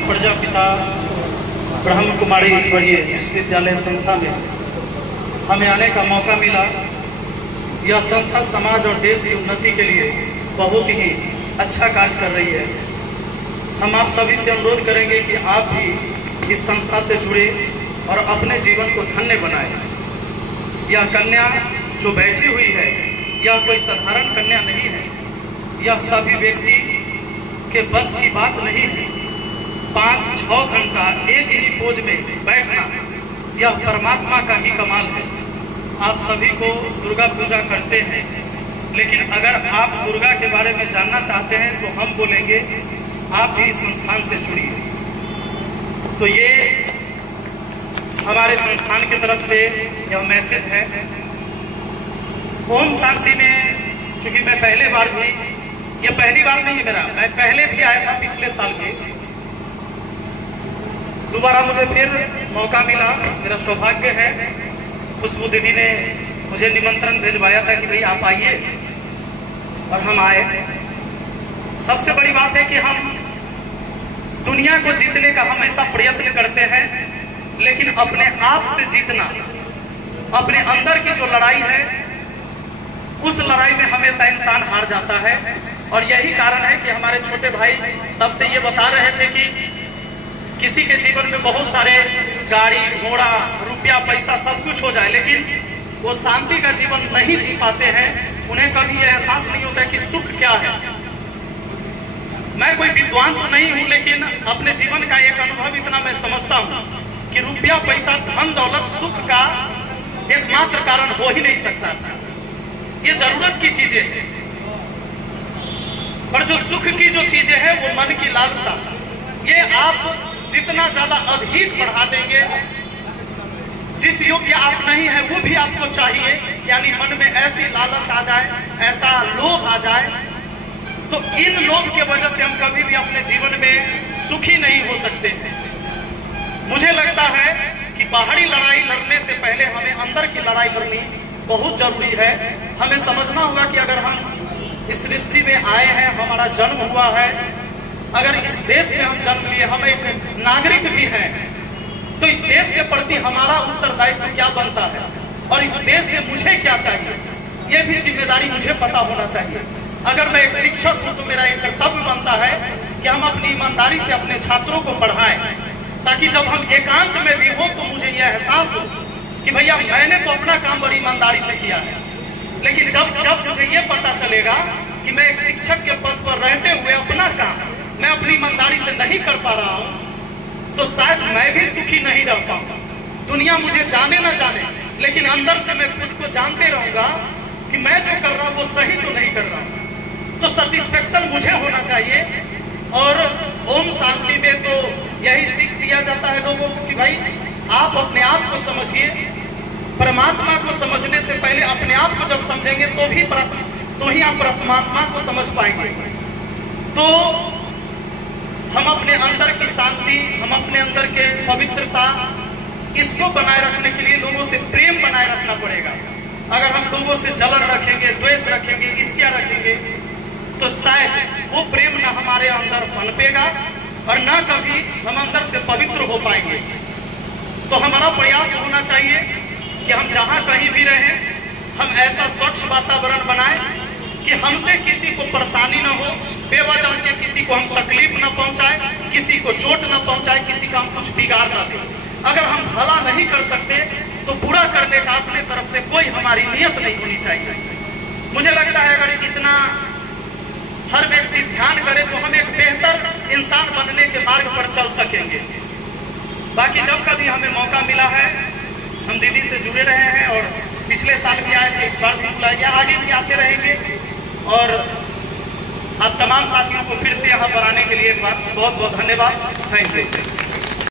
प्रजापिता ब्रह्म कुमारी ईश्वरीय विश्वविद्यालय संस्था में हमें आने का मौका मिला। यह संस्था समाज और देश की उन्नति के लिए बहुत ही अच्छा कार्य कर रही है। हम आप सभी से अनुरोध करेंगे कि आप भी इस संस्था से जुड़े और अपने जीवन को धन्य बनाएं। यह कन्या जो बैठी हुई है यह कोई साधारण कन्या नहीं है। यह सभी व्यक्ति के बस की बात नहीं है। 5-6 घंटा एक ही पोज में बैठना यह परमात्मा का ही कमाल है। आप सभी को दुर्गा पूजा करते हैं, लेकिन अगर आप दुर्गा के बारे में जानना चाहते हैं तो हम बोलेंगे आप भी इस संस्थान से जुड़िए। तो ये हमारे संस्थान की तरफ से यह मैसेज है। ओम शांति में चूंकि मैं पहले बार भी, ये पहली बार नहीं है मेरा, मैं पहले भी आया था पिछले साल भी। दोबारा मुझे फिर मौका मिला, मेरा सौभाग्य है। खुशबू दीदी ने मुझे निमंत्रण भिजवाया था कि भाई आप आइए, और हम आए। सबसे बड़ी बात है कि हम दुनिया को जीतने का हमेशा प्रयत्न करते हैं, लेकिन अपने आप से जीतना, अपने अंदर की जो लड़ाई है उस लड़ाई में हमेशा इंसान हार जाता है। और यही कारण है कि हमारे छोटे भाई तब से ये बता रहे थे कि किसी के जीवन में बहुत सारे गाड़ी घोड़ा रुपया पैसा सब कुछ हो जाए, लेकिन वो शांति का जीवन नहीं जी पाते हैं। उन्हें कभी यह एहसास नहीं होता है कि सुख क्या है। मैं कोई विद्वान तो नहीं हूं, लेकिन अपने जीवन का एक अनुभव इतना मैं समझता हूं कि रुपया पैसा धन दौलत सुख का एकमात्र कारण हो ही नहीं सकता था। ये जरूरत की चीजें हैं, पर जो सुख की जो चीजें हैं वो मन की लालसा, ये आप जितना ज्यादा अधिक बढ़ा देंगे, जिस योग्य आप नहीं है वो भी आपको चाहिए, यानी मन में ऐसी लालच आ जाए, ऐसा लोभ आ जाए, तो इन लोभ के वजह से हम कभी भी अपने जीवन में सुखी नहीं हो सकते हैं। मुझे लगता है कि बाहरी लड़ाई लड़ने से पहले हमें अंदर की लड़ाई लड़नी बहुत जरूरी है। हमें समझना होगा कि अगर हम इस सृष्टि में आए हैं, हमारा जन्म हुआ है, अगर इस देश में हम जन्म लिए, हम एक नागरिक भी हैं, तो इस देश के प्रति हमारा उत्तरदायित्व क्या बनता है और इस देश से मुझे क्या चाहिए, ये भी जिम्मेदारी मुझे पता होना चाहिए। अगर मैं एक शिक्षक हूं तो मेरा एक कर्तव्य बनता है कि हम अपनी ईमानदारी से अपने छात्रों को पढ़ाएं, ताकि जब हम एकांत में भी हो तो मुझे यह एहसास हो कि भैया मैंने तो अपना काम बड़ी ईमानदारी से किया है। लेकिन जब मुझे ये पता चलेगा कि मैं एक शिक्षक के पद पर रहते हुए अपना काम मैं अपनी ईमानदारी से नहीं कर पा रहा हूं, तो शायद मैं भी सुखी नहीं रह पाऊंगा। दुनिया मुझे जाने ना जाने, लेकिन अंदर से मैं खुद को जानते रहूंगा कि मैं जो कर रहा हूं वो सही तो नहीं कर रहा हूं। तो सेटिस्फेक्शन मुझे होना चाहिए। और ओम शांति में तो यही सीख दिया जाता है लोगों को कि भाई आप अपने आप को समझिए। परमात्मा को समझने से पहले अपने आप को जब समझेंगे तो ही आप परमात्मा को समझ पाएंगे। तो हम अपने अंदर की शांति, हम अपने अंदर के पवित्रता, इसको बनाए रखने के लिए लोगों से प्रेम बनाए रखना पड़ेगा। अगर हम लोगों से जलन रखेंगे, द्वेष रखेंगे, ईर्ष्या रखेंगे, तो शायद वो प्रेम न हमारे अंदर पनपेगा और न कभी हम अंदर से पवित्र हो पाएंगे। तो हमारा प्रयास होना चाहिए कि हम जहां कहीं भी रहें, हम ऐसा स्वच्छ वातावरण बनाएं कि हमसे किसी को परेशानी न हो, बेवजह के किसी को हम तकलीफ न पहुंचाए, किसी को चोट न पहुंचाए, किसी का हम कुछ बिगाड़ न दें। अगर हम भला नहीं कर सकते तो बुरा करने का अपने तरफ से कोई हमारी नियत नहीं होनी चाहिए। मुझे लगता है अगर इतना हर व्यक्ति ध्यान करे तो हम एक बेहतर इंसान बनने के मार्ग पर चल सकेंगे। बाकी जब कभी हमें मौका मिला है, हम दीदी से जुड़े रहे हैं और पिछले साल भी आए थे, इस बार भी बुलाया गया, आगे भी आते रहेंगे। और आप तमाम साथियों को फिर से यहाँ पर आने के लिए एक बार बहुत बहुत धन्यवाद। Thank you.